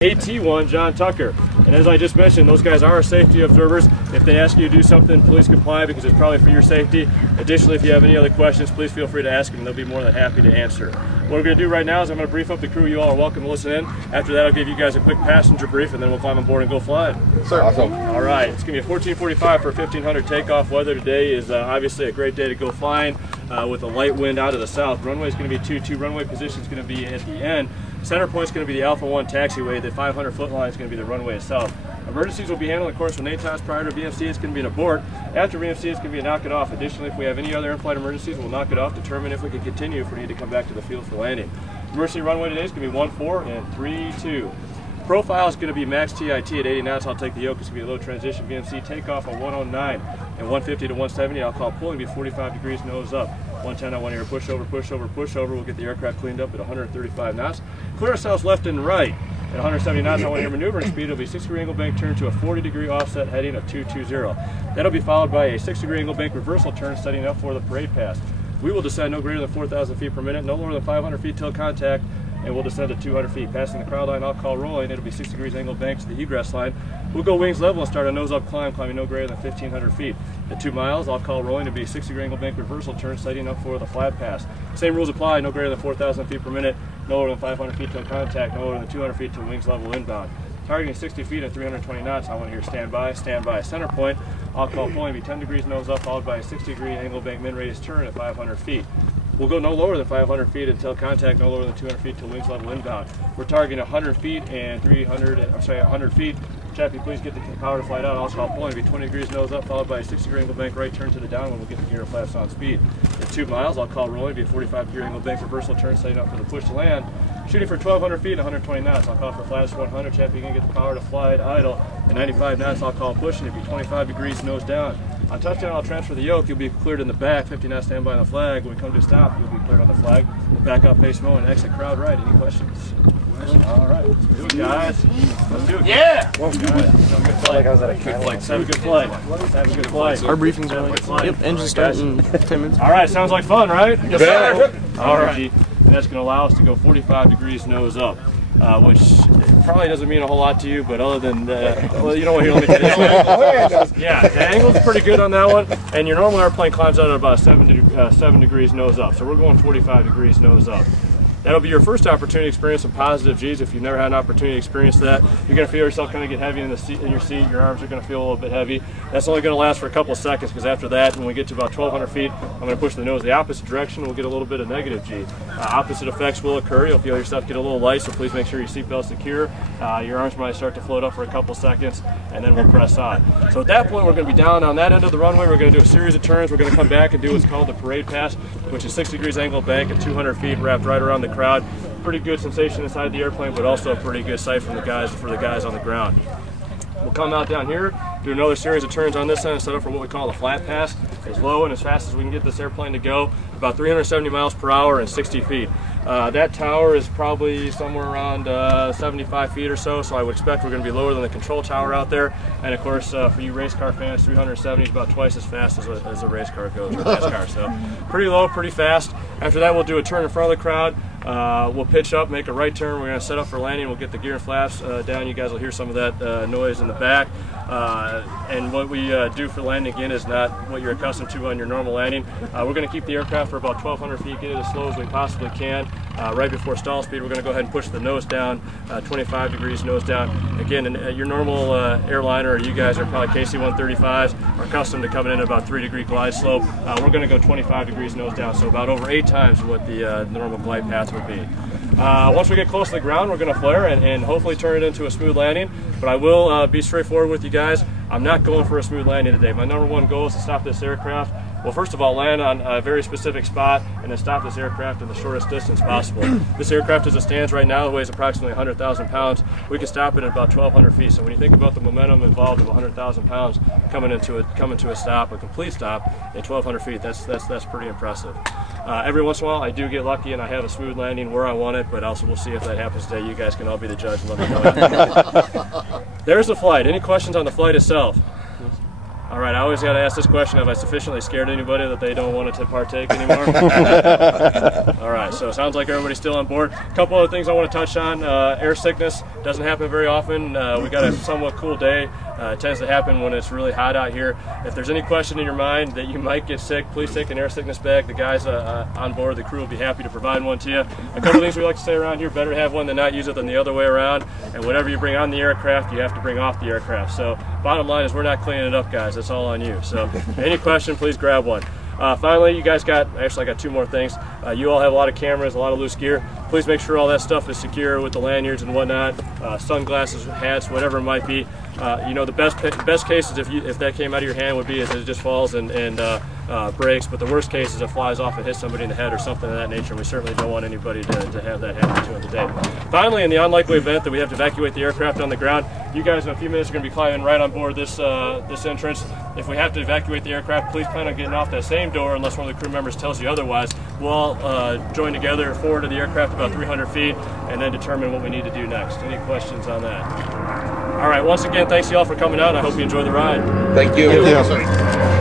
AT1 John Tucker. And as I just mentioned, those guys are our safety observers. If they ask you to do something, please comply because it's probably for your safety. Additionally, if you have any other questions, please feel free to ask them and they'll be more than happy to answer. What we're going to do right now is I'm going to brief up the crew. You all are welcome to listen in. After that, I'll give you guys a quick passenger brief and then we'll climb on board and go flying. Sir. Awesome. All right, it's going to be a 14:45 for 1500 takeoff. Weather today is obviously a great day to go flying with a light wind out of the south. Runway is going to be 2-2. Runway position is going to be at the end. Center point is going to be the Alpha 1 taxiway. The 500-foot line is going to be the runway itself. Emergencies will be handled, of course, when 8 times prior to VMC, it's going to be an abort. After VMC, it's going to be a knock it off. Additionally, if we have any other in-flight emergencies, we'll knock it off, determine if we can continue if we need to come back to the field for landing. Emergency runway today is going to be 14 and 32. Profile is going to be max TIT at 80 knots. I'll take the yoke. It's going to be a low transition VMC. Takeoff at 109 and 150 to 170. I'll call pulling, be 45 degrees nose up. 110 on 1 air, push over, push over, push over. We'll get the aircraft cleaned up at 135 knots. Clear ourselves left and right. At 170 knots on 1 air maneuvering speed, it'll be 6-degree angle bank turn to a 40-degree offset heading of 220. That'll be followed by a 6-degree angle bank reversal turn setting up for the parade pass. We will descend no greater than 4,000 feet per minute, no lower than 500 feet till contact, and we'll descend to 200 feet. Passing the crowd line, I'll call rolling. It'll be 6 degrees angle bank to the egress line. We'll go wings level and start a nose up climb, climbing no greater than 1,500 feet. At 2 miles, I'll call rolling to be 6-degree angle bank reversal turn, setting up for the flat pass. Same rules apply, no greater than 4,000 feet per minute, no lower than 500 feet till contact, no lower than 200 feet till wings level inbound. Targeting 60 feet at 320 knots, I want to hear stand by, center point. I'll call pulling to be 10 degrees nose up, followed by a 6-degree angle bank mid-radius turn at 500 feet. We'll go no lower than 500 feet until contact, no lower than 200 feet till wings level inbound. We're targeting 100 feet and 100 feet. Chappie, please get the power to flight out. Also, I'll pulling to be 20 degrees nose up, followed by a 60-degree angle bank right turn to the down when we'll get the gear flaps on speed. At 2 miles, I'll call rolling to be a 45-degree angle bank reversal turn, setting up for the push to land. Shooting for 1,200 feet and 120 knots. I'll call for flaps 100. Chappie, you can get the power to fly it idle. At 95 knots, I'll call pushing to be 25 degrees nose down. On touchdown, I'll transfer the yoke. You'll be cleared in the back. 50 knots, stand by on the flag. When we come to a stop, you'll be cleared on the flag. Back up, pace mode, and exit crowd right. Any questions? All right, let's do it, guys. Let's do it. Yeah! Well, guys, have a good flight. Have a good flight. Have a good flight. Have a good flight. Our briefings are like, yep, engine start in 10 minutes. All right, sounds like fun, right? Yes, sir. All right. And that's going to allow us to go 45 degrees nose up, which probably doesn't mean a whole lot to you, but other than well, you know what? Here, let me tell you. Yeah, the angle's pretty good on that one, and your normal airplane climbs out at about 7 degrees nose up, so we're going 45 degrees nose up. That'll be your first opportunity to experience some positive G's. If you've never had an opportunity to experience that, you're going to feel yourself kind of get heavy in your seat. Your arms are going to feel a little bit heavy. That's only going to last for a couple of seconds because after that, when we get to about 1,200 feet, I'm going to push the nose the opposite direction. We'll get a little bit of negative G. Opposite effects will occur. You'll feel yourself get a little light, so please make sure your seatbelt's secure. Your arms might start to float up for a couple seconds, and then we'll press on. So at that point, we're going to be down on that end of the runway. We're going to do a series of turns. We're going to come back and do what's called the parade pass, which is 6 degrees angle bank at 200 feet wrapped right around the crowd. Pretty good sensation inside the airplane, but also a pretty good sight from the guys on the ground. We'll come out down here, do another series of turns on this end and set up for what we call the flat pass, as low and as fast as we can get this airplane to go, about 370 miles per hour and 60 feet. That tower is probably somewhere around 75 feet or so, so I would expect we're going to be lower than the control tower out there. And of course, for you race car fans, 370 is about twice as fast as a race car goes, or NASCAR. So pretty low, pretty fast. After that, we'll do a turn in front of the crowd. We'll pitch up, make a right turn. We're going to set up for landing. We'll get the gear and flaps down. You guys will hear some of that noise in the back. And what we do for landing, again, is not what you're accustomed to on your normal landing. We're going to keep the aircraft for about 1,200 feet, get it as slow as we possibly can. Right before stall speed, we're going to go ahead and push the nose down, 25 degrees nose down. Again, your normal airliner, you guys are probably KC-135s, are accustomed to coming in at about 3-degree glide slope. We're going to go 25 degrees nose down, so about over 8 times what the normal glide path would be. Once we get close to the ground, we're going to flare and hopefully turn it into a smooth landing. But I will be straightforward with you guys. I'm not going for a smooth landing today. My #1 goal is to stop this aircraft. Well, first of all, land on a very specific spot and then stop this aircraft in the shortest distance possible. This aircraft as it stands right now weighs approximately 100,000 pounds. We can stop it at about 1,200 feet. So when you think about the momentum involved of 100,000 pounds coming to a stop, a complete stop at 1,200 feet, that's pretty impressive. Every once in a while, I do get lucky and I have a smooth landing where I want it, but also we'll see if that happens today. You guys can all be the judge and let me know. There's the flight. Any questions on the flight itself? All All right, I always got to ask this question: have I sufficiently scared anybody that they don't want to partake anymore? All right, so it sounds like everybody's still on board. A couple other things I want to touch on: air sickness doesn't happen very often. We got a somewhat cool day. It tends to happen when it's really hot out here. If there's any question in your mind that you might get sick, please take an air sickness bag. The guys on board, the crew, will be happy to provide one to you. A couple things we like to say around here: better have one than not use it than the other way around. And whatever you bring on the aircraft, you have to bring off the aircraft. So bottom line is we're not cleaning it up, guys. That's all on you. So any question, please grab one. Finally, you guys actually I got two more things. You all have a lot of cameras, a lot of loose gear. Please make sure all that stuff is secure with the lanyards and whatnot, sunglasses, hats, whatever it might be. You know, the best case is if that came out of your hand would be is it just falls and breaks, but the worst case is it flies off and hits somebody in the head or something of that nature, and we certainly don't want anybody to have that happen to in the day. Finally, in the unlikely event that we have to evacuate the aircraft on the ground, you guys in a few minutes are going to be climbing right on board this entrance. If we have to evacuate the aircraft, please plan on getting off that same door unless one of the crew members tells you otherwise. We'll all join together forward to the aircraft about 300 feet and then determine what we need to do next. Any questions on that? All right, once again, thanks to y'all for coming out. I hope you enjoy the ride. Thank you. Thank you.